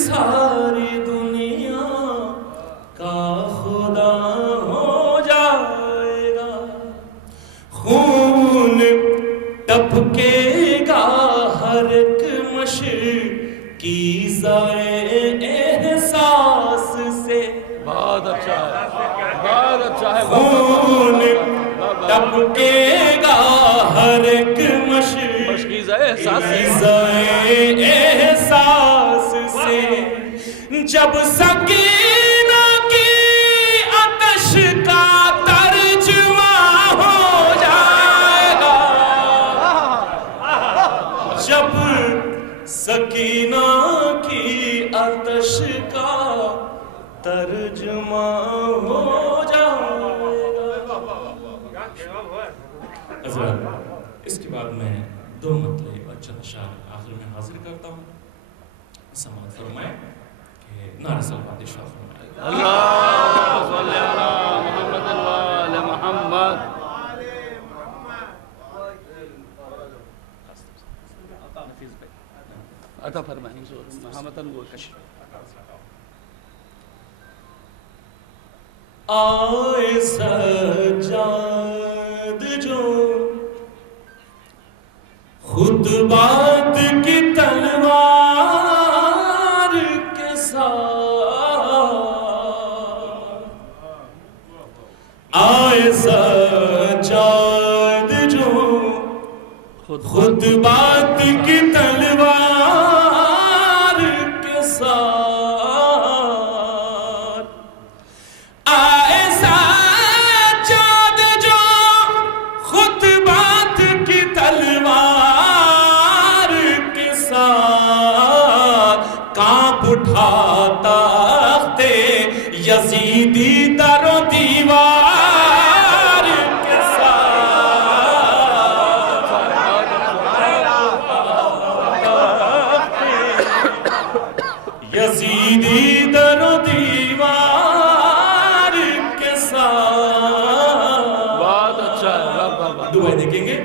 ساری دنیا کا خدا ہو جائے گا، خون ٹپکے گا ہر ایک مشکیزۂ احساس سے. بہت اچھا ہے، بہت اچھا ہے. خون ٹپکے گا ہر ایک مشکیزۂ احساس سے، جب سکینہ کی آتش کا ترجمہ ہو جائے گا، جب سکینہ کی آتش کا ترجمہ ہو جائے گا. حضرات اس کے بعد میں دو مطلب اور چند اشعار آخر میں حاضر کرتا ہوں. سماعت فرمائیں کہ نعرہ صلوات ارشاد فرمائیں. اللہم صلی علی محمد و آل محمد. عطا فرمائیں محمد گوش. آئے سجاد جو خود بات کی تلوار کے ساتھ، آئے سجاد جو خود بات کی تلوار کے ساتھ، آئے سجاد جو خود بات کی تلوار کے ساتھ، کانپ اٹھاتا تخت یزیدی در و دیوار کے ساتھ، یزیدی در و دیوار کے ساتھ. بہت اچھا ہے. دعائیں دیکھیں گے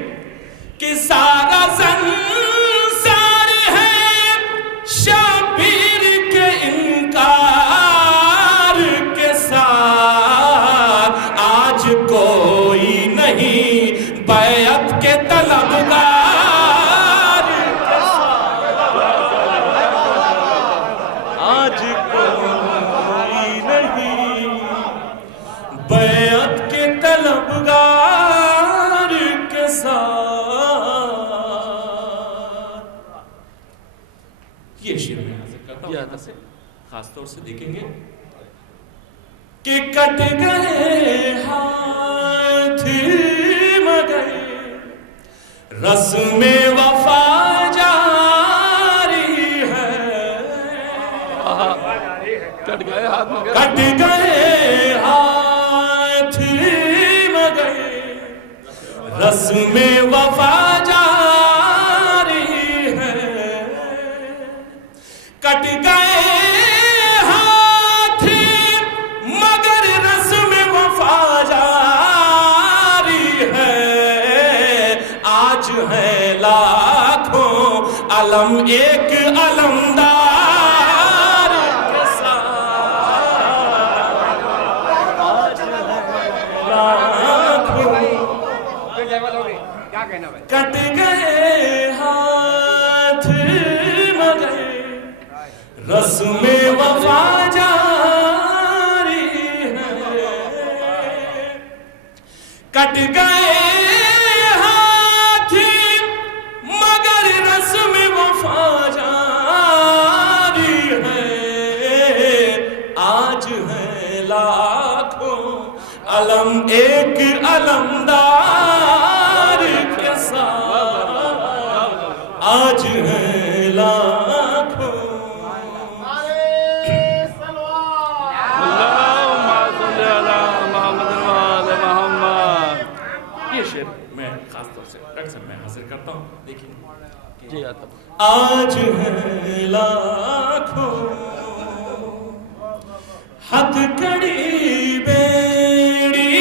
کہ سارا سنسار ہے شبیر کے انکار کے ساتھ، آج کوئی نہیں بیعت کے طلبگار کے ساتھ، آج کوئی نہیں بیعت کے طلبگار کے ساتھ. یہ شعر میں حاضر کرتا ہوں یہاں سے خاص طور سے دیکھیں گے کہ کٹ گئے ہاتھ مگر رسم وفا جاری ہے، کٹ گئے ہاتھ مگر کٹ گئے ہاتھ مگر رسم وفا جاری ہے، کٹ گئے ہاتھ مگر رسم وفا جاری ہے، آج ہے لاکھوں علم ایک علمدار کے ساتھ، آج ہے لاکھوں کٹ گئے ہاتھ مگر رسم وفا جاری ہے، کٹ گئے ہاتھ مگر رسم وفا جاری ہے، آج ہے لاکھوں علم ایک علمدار کے ساتھ، آج ہے لاکھوں. اللہم صلی علی محمد و آل محمد. یہ شعر میں خاص طور سے اکثر میں حاضر کرتا ہوں. دیکھیں جی عطا. آج ہے لاکھوں ہتھ کڑی بیڑی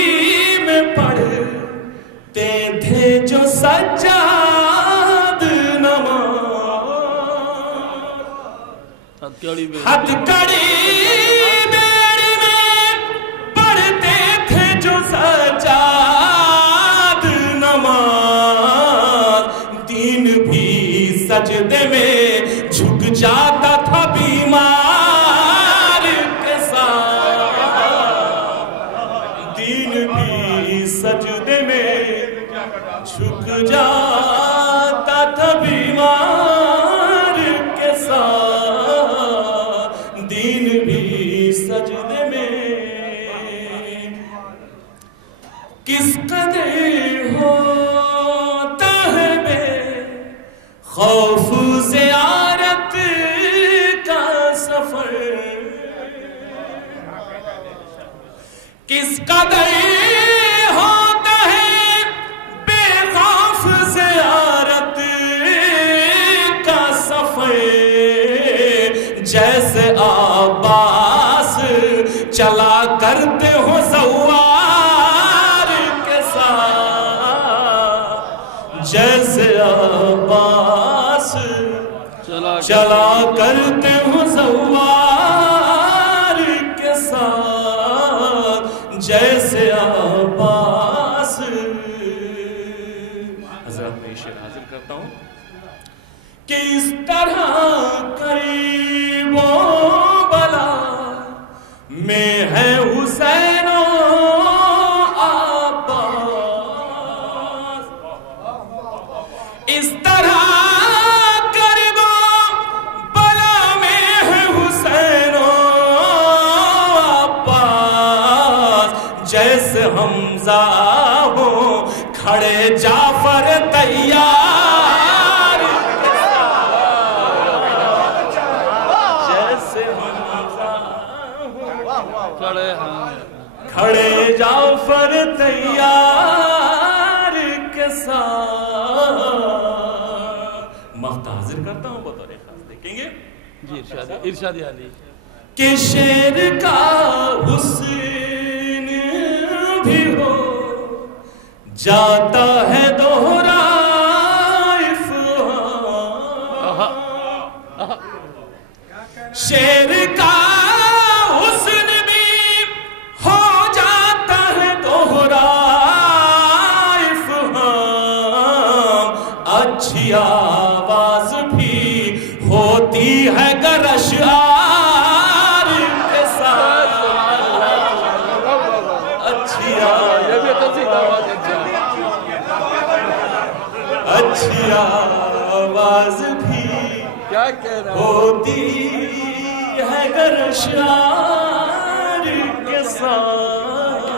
میں پڑھتے تھے جو سجاد نماز، ہتھکڑی بیڑی میں پڑھتے تھے جو سجاد نماز، دین بھی سجدے میں جھک جاتا تھا بیمار کے ساتھ، دین بھی سجدے میں جھک جاتا تھا بیمار کے ساتھ، دین بھی سجدے میں کس قدر ہوتا ہے بے خوف زیارت کا سفر، کس قدر ہوتا ہے بے خوف زیارت کا سفر، جیسے عباس چلا کرتے ہو زوار کے ساتھ، جیسے عباس چلا کرتے ہو زوار کے ساتھ، جیسے عباس۔ حضرت میں شعر حاضر کرتا ہوں کہ اس طرح قریب و بلا میں ہے حسین و عباس، اس طرح قریب و بلا میں ہے حسین و عباس، جیسے حمزہ ہو کھڑے جعفر تیار، جیسے حمزہ کھڑے جعفر تیار کے ساتھ۔ مقطع حاضر کرتا ہوں بطور خاص، دیکھیں گے جی ارشاد علی کہ شیر کا حسن بھی ہو جاتا ہے دوہرا افہام، شیر کا حسن بھی ہو جاتا ہے دوہرا افہام، اچھی آواز بھی ہوتی ہے گر اشعار کے ساتھ، اچھی آواز بھی ہوتی ہے گر اشعار کے ساتھ۔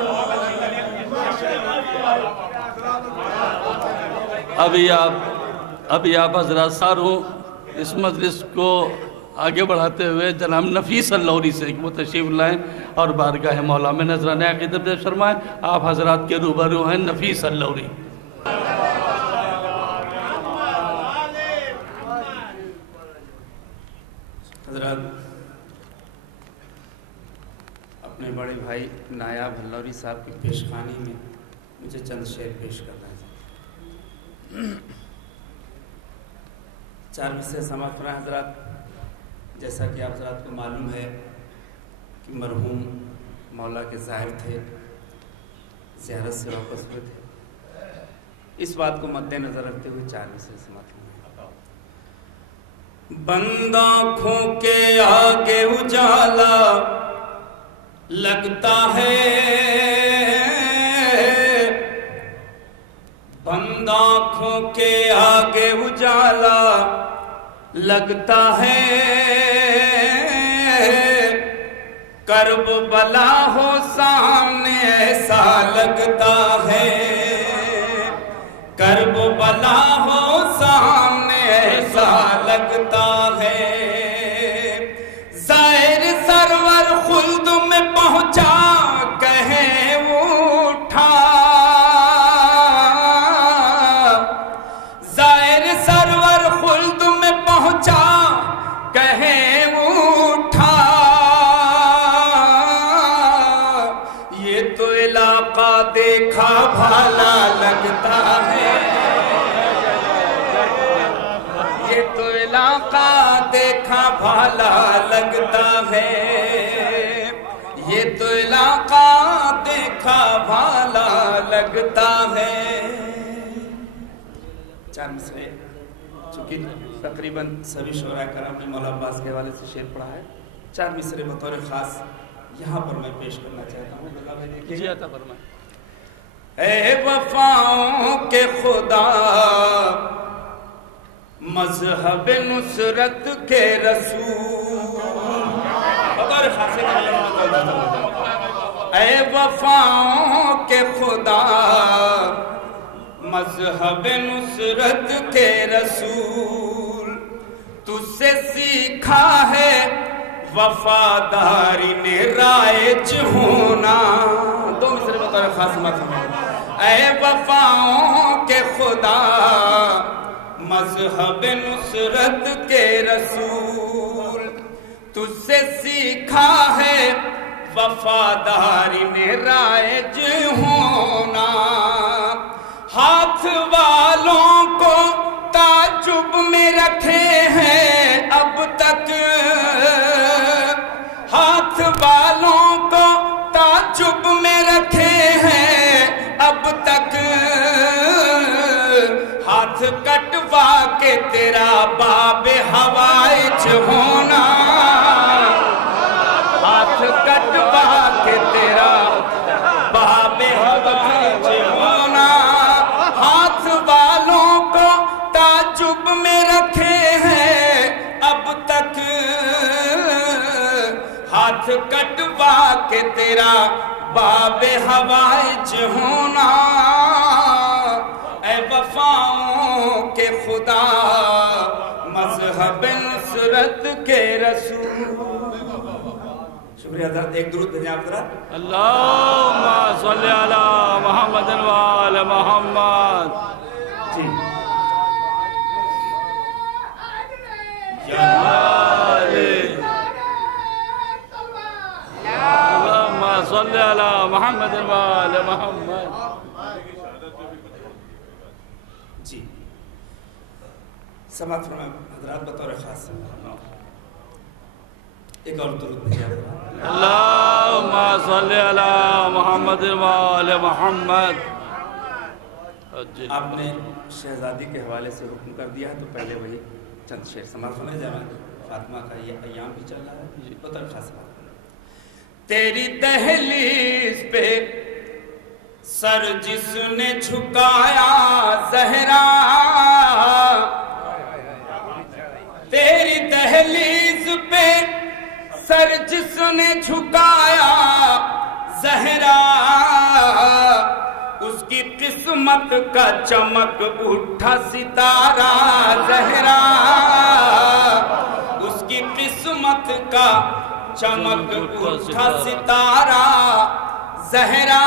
ابھی آپ حضرات ساروں اس مجلس کو آگے بڑھاتے ہوئے جناب نفیس اللوری سے ایک تشریف لائیں اور بارگاہ مولا میں نذرانہ عقیدت پیش فرمائیں۔ آپ حضرات کے روبرو ہیں نفیس اللوری۔ حضرات، اپنے بڑے بھائی نایاب اللوری صاحب کی پیشخانی میں مجھے چند شعر پیش کرنا ہے۔ 4 حصے سماعت فرمائیں حضرات۔ جیسا کہ آپ حضرات کو معلوم ہے کہ مرحوم مولا کے ظاہر تھے، زیارت سے واپس ہوئے تھے، اس بات کو مد نظر رکھتے ہوئے 4 حصے سماعت فرمائیں۔ بند آنکھوں کے آگے اجالا لگتا ہے، بند آنکھوں کے آگے اجالا لگتا ہے، کرب بلا ہو سامنے ایسا لگتا ہے، کرب بلا ہو سامنے ایسا لگتا ہے، ظاہر سرور خلد میں پہنچا کہیں اٹھا، ظاہر سرور خلد میں پہنچا کہیں اٹھا، یہ تو علاقہ دیکھا بھالا لگتا ہے، یہ تو علاقہ دیکھا دیکھا بھالا لگتا ہے، یہ تو علاقہ دیکھا بھالا لگتا ہے۔ چار مصرے چونکہ تقریباً سبھی شعراء کرام نے مولا عباس کے حوالے سے شعر پڑھا ہے، چار مصرے بطور خاص یہاں پر میں پیش کرنا چاہتا ہوں۔ جی عطا فرمائیں۔ اے وفاؤں کے خدا، مذہب نصرت کے رسول، بطور خاص اے وفاؤں کے خدا، مذہب نصرت کے رسول، تجھ سے سیکھا ہے وفاداری نے رائج ہونا۔ دو مصرے بطور خاص مت اے وفاؤں کے خدا، مذہب نصرت کے رسول، تجھ سے سیکھا ہے وفاداری نے رائج ہونا۔ ہاتھ والوں کو تعجب میں رکھے ہیں اب تک، ہاتھ والوں کو تعجب میں رکھے ہیں اب تک، ہاتھ کٹوا کے تیرا باب حوائج ہونا، ہاتھ کٹوا کے تیرا باب حوائج ہونا۔ ہاتھ والوں کو تعجب میں رکھے ہیں اب تک، ہاتھ کٹوا کے تیرا باب حوائج ہونا۔ اے وفاؤں کے خدا، مذہب نصرت کے رسول۔ شکریہ حضرت، ایک درود بھیجیں آپ حضرات۔ اللہم صلی علی محمد وآل محمد۔ جی اللہم صلی علی محمد وآل محمد۔ جی سماعت فرمائیں حضرات بطور خاص، ایک اور درود بھیجیں آپ حضرات۔ اللہم صلی علی محمد وآل محمد۔ آپ نے شہزادی کے حوالے سے حکم کر دیا ہے تو پہلے وہی چند شعر سماعت فرمائیں، جامع فاطمہ کا یہ ایام بھی چل رہا ہے، بطور خاص بات۔ تیری دہلیز پہ سر جس نے جھکایا زہرا، تیری دہلیز پہ سر جس نے جھکایا زہرا، اس کی قسمت کا چمک اٹھا ستارہ زہرا، اس کی قسمت کا چمک اٹھا ستارہ زہرا،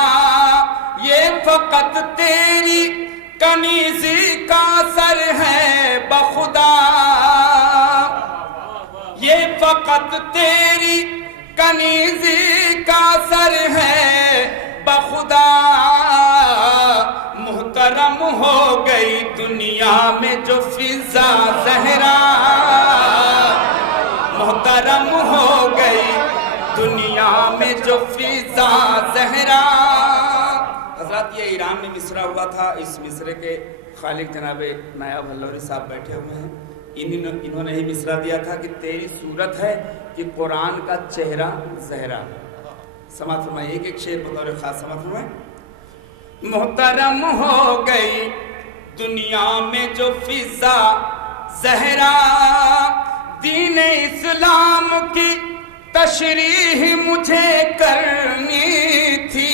یہ فقط تیری کنیزی کا اثر ہے بخدا، یہ فقط تیری کنیزی کا اثر ہے بخدا، محترم ہو گئی دنیا میں جو فضا زہرا، محترم ہو گئی دنیا میں جو فضا زہرا۔ حضرات یہ ایران میں مصرع ہوا تھا، اس مصرے کے خالق جناب نایاب ہلوری صاحب بیٹھے ہوئے ہیں، انہوں نے ہی مصرع دیا تھا کہ تیری صورت ہے کہ قرآن کا چہرہ زہرا۔ سماعت فرمائیں، ایک ایک شعر بطور خاص سماعت فرمائیں۔ محترم ہو گئی دنیا میں جو فضا زہرا، دین اسلام کی تشریح مجھے کرنی تھی،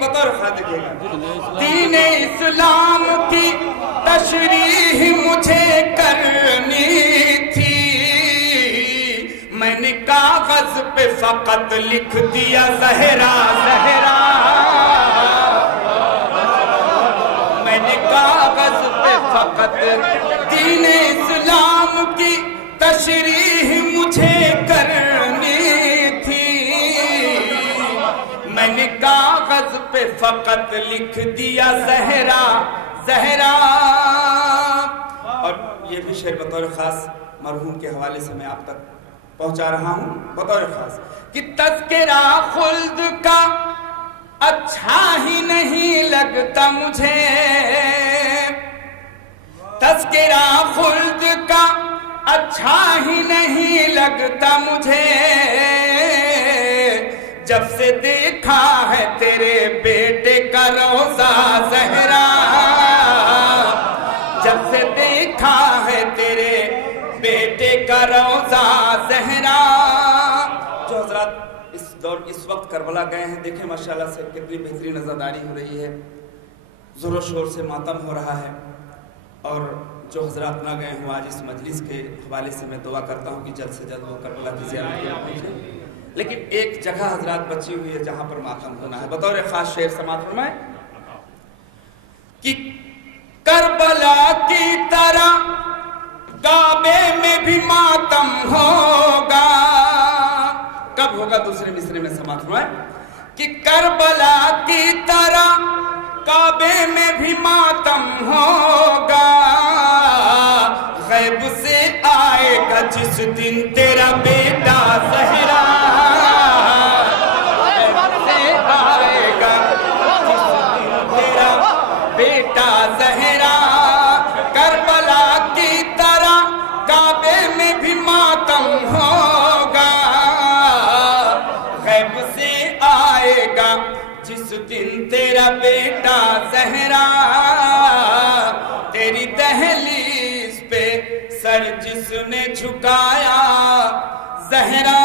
بطور خاص دیکھیے گا، دین اسلام کی تشریح مجھے کرنی تھی، میں نے کاغذ پہ فقط لکھ دیا زہرا زہرا، میں نے کاغذ پہ فقط دین اسلام کی تشریح مجھے کرنی تھی، میں نے کاغذ پہ فقط لکھ دیا زہرا زہرا۔ اور یہ بھی شعر بطور خاص مرحوم کے حوالے سے میں آپ تک پہنچا رہا ہوں بطور خاص کہ تذکرہ خلد کا اچھا ہی نہیں لگتا مجھے، تذکرہ خلد کا اچھا ہی نہیں لگتا مجھے، جب سے دیکھا ہے تیرے بیٹے کا روضہ زہرا، جب سے دیکھا ہے تیرے بیٹے کا روضہ زہرا۔ جو حضرات اس وقت کربلا گئے ہیں، دیکھیں ماشاءاللہ سے کتنی بہترین نظرداری ہو رہی ہے، زور و شور سے ماتم ہو رہا ہے، اور جو حضرات نہ گئے ہوں آج اس مجلس کے حوالے سے میں دعا کرتا ہوں کہ جلد سے جلد وہ کربلا کی زیارت کریں۔ لیکن ایک جگہ حضرات بچی ہوئی ہے جہاں پر ماتم ہونا ہے، بطور خاص شعر سماعت فرمائیں کہ کربلا کی طرح کعبے میں بھی ماتم ہوگا، کب ہوگا؟ دوسرے مصرے میں سماعت فرمائیں کہ کربلا کی طرح کعبے میں بھی ماتم ہوگا، غیب سے آئے گا جس دن تیرا بیٹا زہرا، غیب سے آئے گا جس دن تیرا بیٹا زہرا، کربلا کی طرح کعبے میں بھی ماتم ہوگا، غیب سے آئے گا جس دن تیرا بیٹا زہرا، تیری دہلیز پہ سر جس نے جھکایا زہرا۔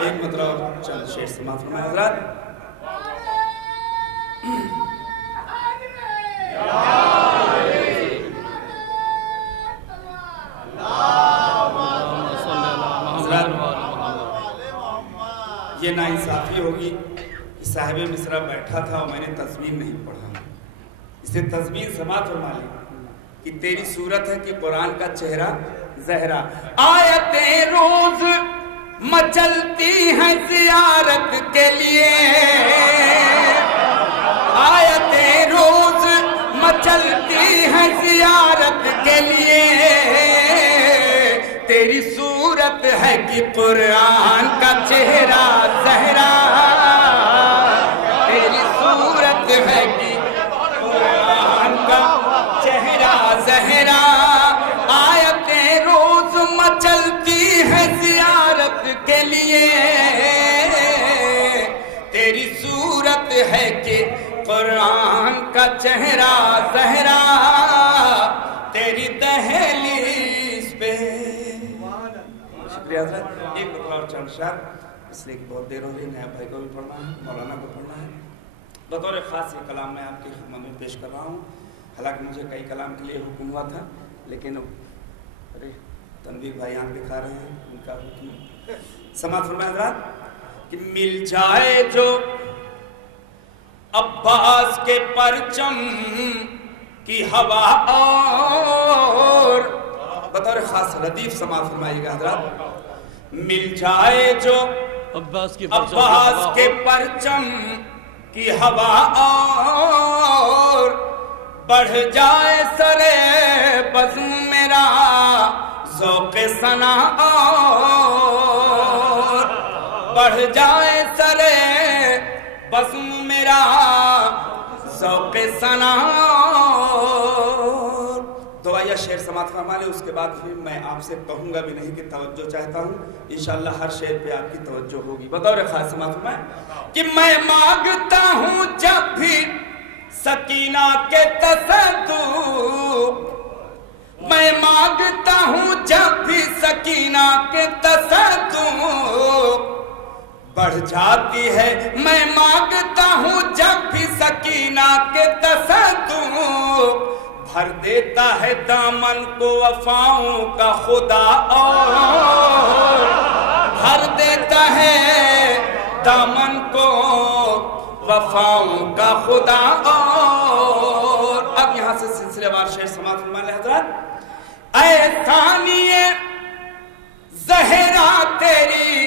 ایک مطلب چند شعر سماعت فرمائیں حضرات۔ یہ ناانصافی ہوگی کہ صاحب مصرع بیٹھا تھا اور میں نے تضمین نہیں پڑھا، اسے تضمین سماعت فرما لی کہ تیری صورت ہے کہ قرآن کا چہرہ زہرا، آیتیں روز مچلتی ہیں زیارت کے لیے، آیتیں روز مچلتی ہیں زیارت کے لیے، تیری صورت ہے کہ قرآن کا چہرہ زہرا، تیری صورت ہے کہ قرآن کا چہرہ زہرا، آیتیں روز مچلتی ہیں زیارت کے لیے، تیری صورت ہے کہ قرآن کا چہرہ زہرا، تیری دہلیز پہ۔ شکریہ حضرت۔ ایک مطلب اور چند شعر، اس لیے کہ بہت دیر ہو رہی ہے، نیا بھائی کو بھی پڑھنا ہے، مولانا کو پڑھنا ہے، بطور خاص یہ کلام میں آپ کی خدمت میں پیش کر رہا ہوں، حالانکہ مجھے کئی کلام کے لیے حکم ہوا تھا، لیکن تنویر بھائی آنکھ دکھا رہے ہیں، ان کا حکم سماعت فرمائیں حضرات کہ مل جائے جو عباس کے پرچم کی ہوا، اور بطور خاص ردیف سماعت فرمائیے گا حضرات، مل جائے جو عباس کے پرچم کی ہوا، اور بڑھ جائے سرے بزم میرا ذوق ثنا، اور بڑھ جائے سرے بزم میرا ذوق ثنا۔ دعائیہ شعر سماعت فرما لیں، اس کے بعد پھر میں آپ سے کہوں گا بھی نہیں کہ توجہ چاہتا ہوں، انشاءاللہ ہر شعر پہ آپ کی توجہ ہوگی۔ بطور خاص سماعت فرمائیں کہ میں مانگتا ہوں جب بھی سکینہ کے تصدق، میں مانگتا ہوں جب بھی سکینہ کے تصدق، بڑھ جاتی ہے، میں مانگتا ہوں جب بھی سکینہ کے تصدق، بھر دیتا ہے دامن کو وفاؤں کا خدا، اور بھر دیتا ہے دامن کو وفاؤں کا خدا، اور اب یہاں سے سلسلے وار شعر سماعت فرما لیں حضرات۔ اے ثانیے زہرا تیری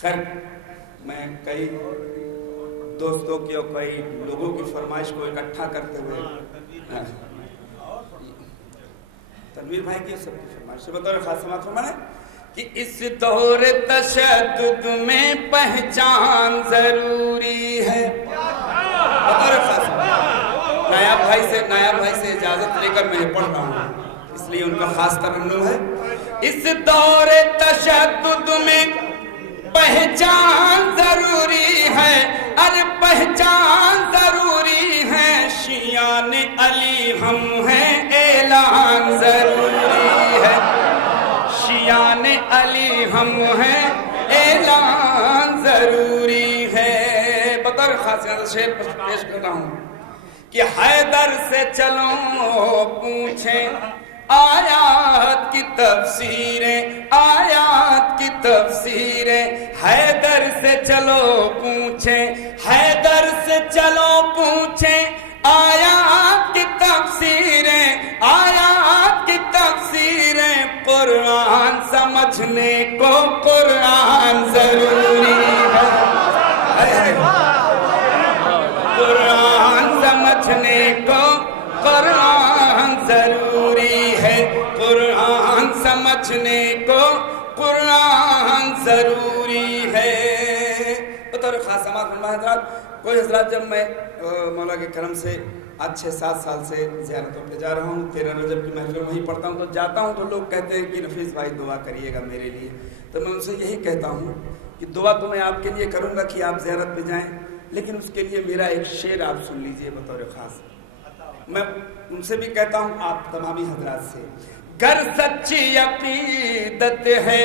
خیر میں کئی دوستوں کی اور کئی لوگوں کی فرمائش کو اکٹھا کرتے ہوئے تنویر بھائی کی سب کی فرمائش سے بطور خاص سماعت فرمانے کہ اس دور تشدد میں پہچان ضروری ہے. بطور خاص نایاب بھائی سے اجازت لے کر میں پڑھ رہا ہوں، اس لیے ان کا خاص ترنم ہے. اس دور تشدد میں پہچان ضروری ہے، ارے پہچان ضروری ہے، شیعان علی ہم ہیں اعلان ضروری ہے، شیعان علی ہم ہیں اعلان ضروری ہے. بطور خاصیت شعر پیش کر رہا ہوں کہ حیدر سے چلو پوچھیں آیات کی تفسیریں، آیات کی تفسیریں، حیدر سے چلو پوچھیں، حیدر سے چلو پوچھیں آیات کی تفسیریں، آیات کی تفسیریں. قرآن سمجھنے کو قرآن ضروری ہے، قرآن سمجھنے کو قرآن ضروری ہے، قرآن سمجھنے کو قرآن ضروری ہے. بطور خاص سماعت فرمائے حضرات، کوئی حضرات جب میں مولا کے کرم سے آج 6-7 سال سے زیارتوں پہ جا رہا ہوں، 13 رجب کی محفل وہیں پڑھتا ہوں، تو جاتا ہوں تو لوگ کہتے ہیں کہ نفیس بھائی دعا کریے گا میرے لیے. تو میں ان سے یہی کہتا ہوں کہ دعا تو میں آپ کے لیے کروں گا کہ آپ زیارت پہ جائیں، لیکن اس کے لیے میرا ایک شعر آپ سن لیجئے بطور خاص. میں ان سے بھی کہتا ہوں آپ تمامی حضرات سے، گر سچی عقیدت ہے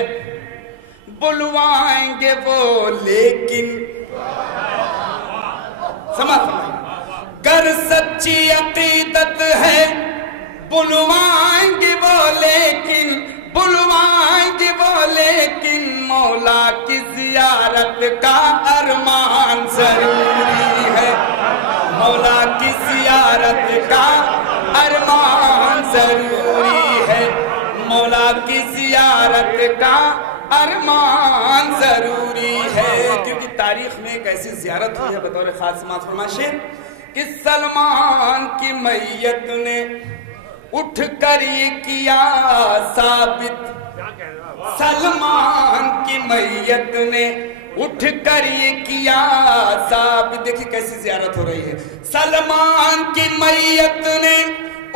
بلوائیں گے وہ لیکن، سمجھ گر سچی عقیدت ہے بلوائیں گے وہ لیکن، بلوائیں گے وہ لیکن، مولا کی زیارت کا ارمان ضروری ہے، مولا کی زیارت کا ارمان ضروری ہے، مولا کی زیارت کا ارمان ضروری ہے. کیونکہ تاریخ میں ایک ایسی زیارت ہوئی ہے بطور خاص سماعت فرمائشیں کہ سلمان کی میت نے اٹھ کر یہ کیا ثابت، سلمان کی میت نے اٹھ کر یہ کیا ثابت. دیکھیں کیسی زیارت ہو رہی ہے، سلمان کی میت نے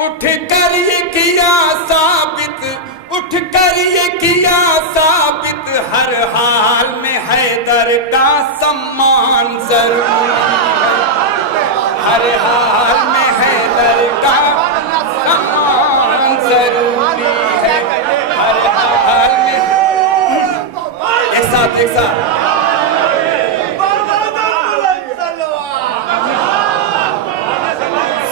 اٹھ کر یہ کیا ثابت، اٹھ کر یہ کیا ثابت، ہر حال میں حیدر کا سمان ضروری ہے، ہر حال میں حیدر کا سمان ضروری ہے، ہر حال میں. ایک ساتھ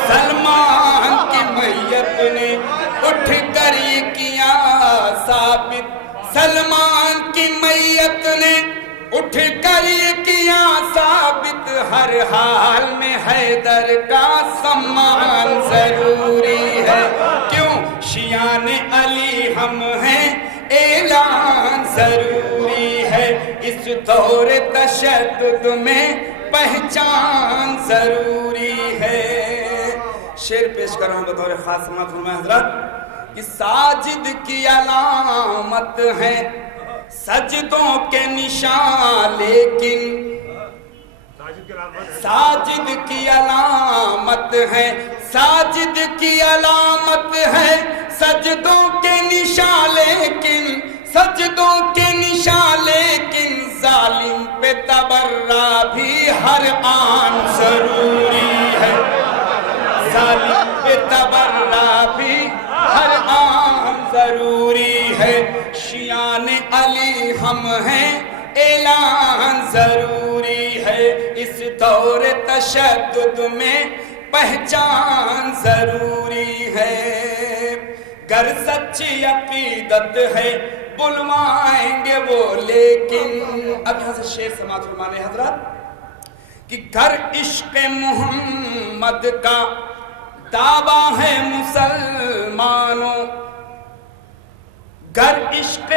سلمان کی میت نے اٹھ کر یہ کیا ثابت، سلمان کی میت نے اٹھ کر یہ کیا ثابت، ہر حال میں حیدر کا سمان ضروری ہے. کیوں؟ شیعان علی ہم ہیں اعلان ضروری ہے، اس دور تشدد میں پہچان ضروری ہے. شعر پیش کر رہا ہوں بطور خاص سماعت فرمائے حضرات کہ ساجد کی علامت ہے سجدوں کے نشان، لیکن ساجد کی علامت ہے، ساجد کی علامت ہے سجدوں کے نشان، لیکن سجدوں کے نشان، لیکن ظالم پہ تبرہ بھی ہر آن ضروری ہے، ظالم پہ تبرہ بھی ہر آن ضروری ہے. شیعان علی ہم ہیں اعلان ضروری ہے، اس دور تشدد میں پہچان ضروری ہے. گر سچی عقیدت ہے بلوائیں گے وہ لیکن. اب یہاں سے شعر سماعت فرمانے حضرات کہ گر عشق محمد کا دعویٰ ہے مسلمانوں، گر عشق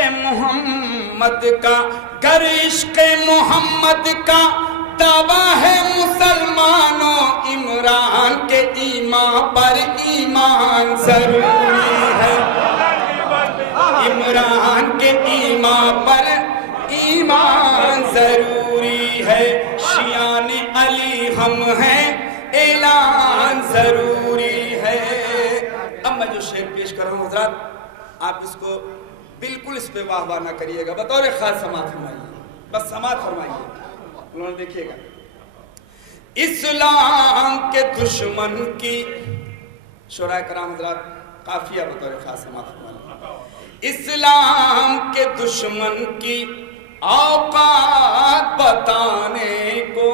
محمد کا دعویٰ ہے مسلمانوں، عمران کے ایمان پر ایمان ضروری ہے، عمران کے ایمان پر ایمان ضروری ہے، شیعان علی ہم ہیں اعلان ضروری ہے۔ اب میں جو شعر پیش کر رہا ہوں حضرات، آپ اس کو بالکل اس پہ واہ واہ نہ کریے گا، بطور خاص سماعت فرمائیے، بس سماعت فرمائیے، انہوں نے دیکھیے گا۔ اسلام کے دشمن کی، شورائے کرام حضرات قافیہ بطور خاص سماعت فرمائیے۔ اسلام کے دشمن کی اوقات بتانے کو،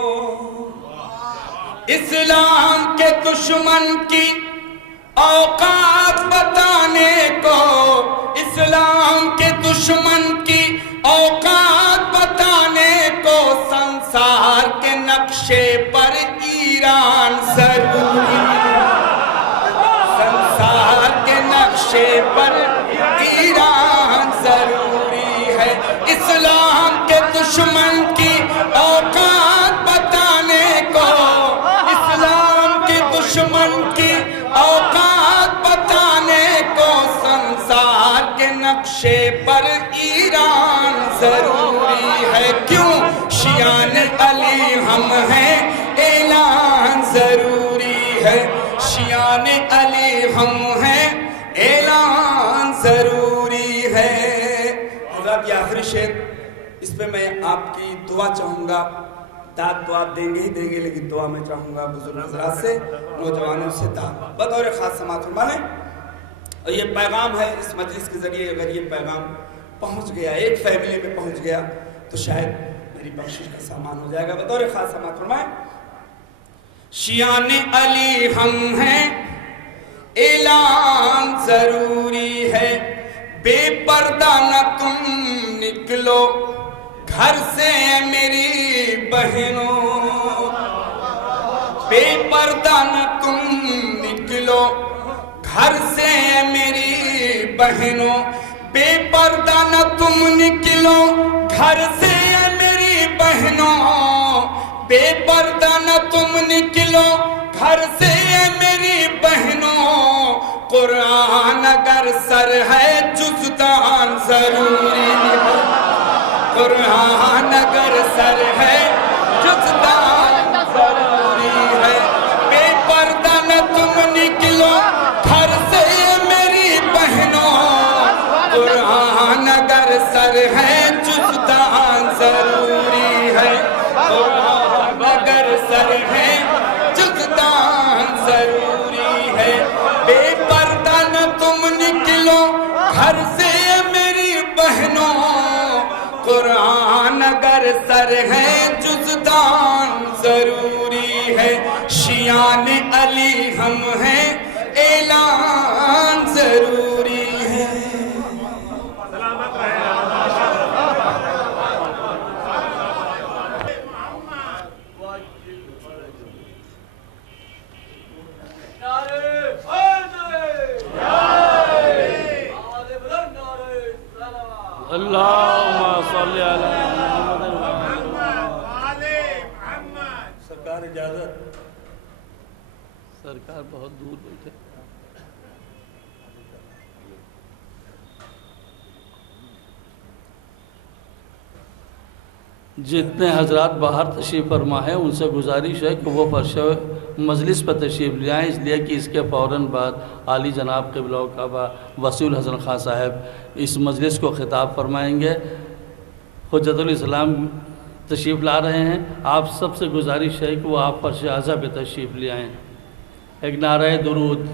اسلام کے دشمن کی اوقات بتانے کو، اسلام کے دشمن کی اوقات بتانے کو، سنسار کے نقشے پر ایران ضروری ہے، سنسار کے نقشے پر ایران ضروری ہے، اسلام کے دشمن کی اوقات بتانے کو، اسلام کے دشمن کی اوقات بتانے کو، سنسار کے نقشے پر ایران ضروری ہے، کیوں شیعان علی ہم ہیں اعلان ضروری ہے، شیعان علی ہم ہیں اعلان ضروری ہے۔ حضرات یہ آخری شعر، اس پہ میں آپ کی دعا چاہوں گا، داد تو آپ دیں گے ہی دیں گے، لیکن دعا میں چاہوں گا بزرگ حضرات سے، نوجوانوں سے داد بطور خاص سماعت فرمائیں۔ اور یہ پیغام ہے اس مجلس کے ذریعے، اگر یہ پیغام پہنچ گیا، ایک فیملی میں پہنچ گیا، تو شاید میری بخشش کا سامان ہو جائے گا، بطور خاص سماعت فرمائیں۔ شیعان علی ہم ہیں اعلان ضروری ہے، بے پردہ نہ تم نکلو گھر سے میری بہنوں، بے پردہ نہ تم نکلو گھر سے میری بہنوں، بے پردہ نہ تم نکلو گھر سے میری بہنوں، بے پردہ نہ تم نکلو گھر سے میری بہنوں، قرآن اگر سر ہے جزدان ضروری ہے، قرآن اگر سر ہے جزدان ضروری ہے، بے پردہ نہ تم نکلو گھر سے میری بہنوں، قرآن اگر سر ہے جزدان ضروری ہے، قرآن اگر سر ہے جزدان ضروری ہے، بے پردہ نہ تم نکلو گھر سے میری بہنوں، قرآن اگر سر ہے جزدان ضروری ہے، شیعان علی ہم ہیں اعلان ضروری ہے۔ اللہم صلی علی محمد۔ سرکار اجازت، سرکار بہت دور بیٹھے۔ جتنے حضرات باہر تشریف فرما ہے ان سے گزارش ہے کہ وہ فرش مجلس پر تشریف لے آئیں، اس لیے کہ اس کے فوراً بعد عالی جناب قبلہ و کعبہ وسیع الحسن خان صاحب اس مجلس کو خطاب فرمائیں گے۔ حجت الاسلام تشریف لا رہے ہیں، آپ سب سے گزارش ہے کہ وہ آپ فرش اعظم پہ تشریف لے آئیں۔ ایک نعرہ درود۔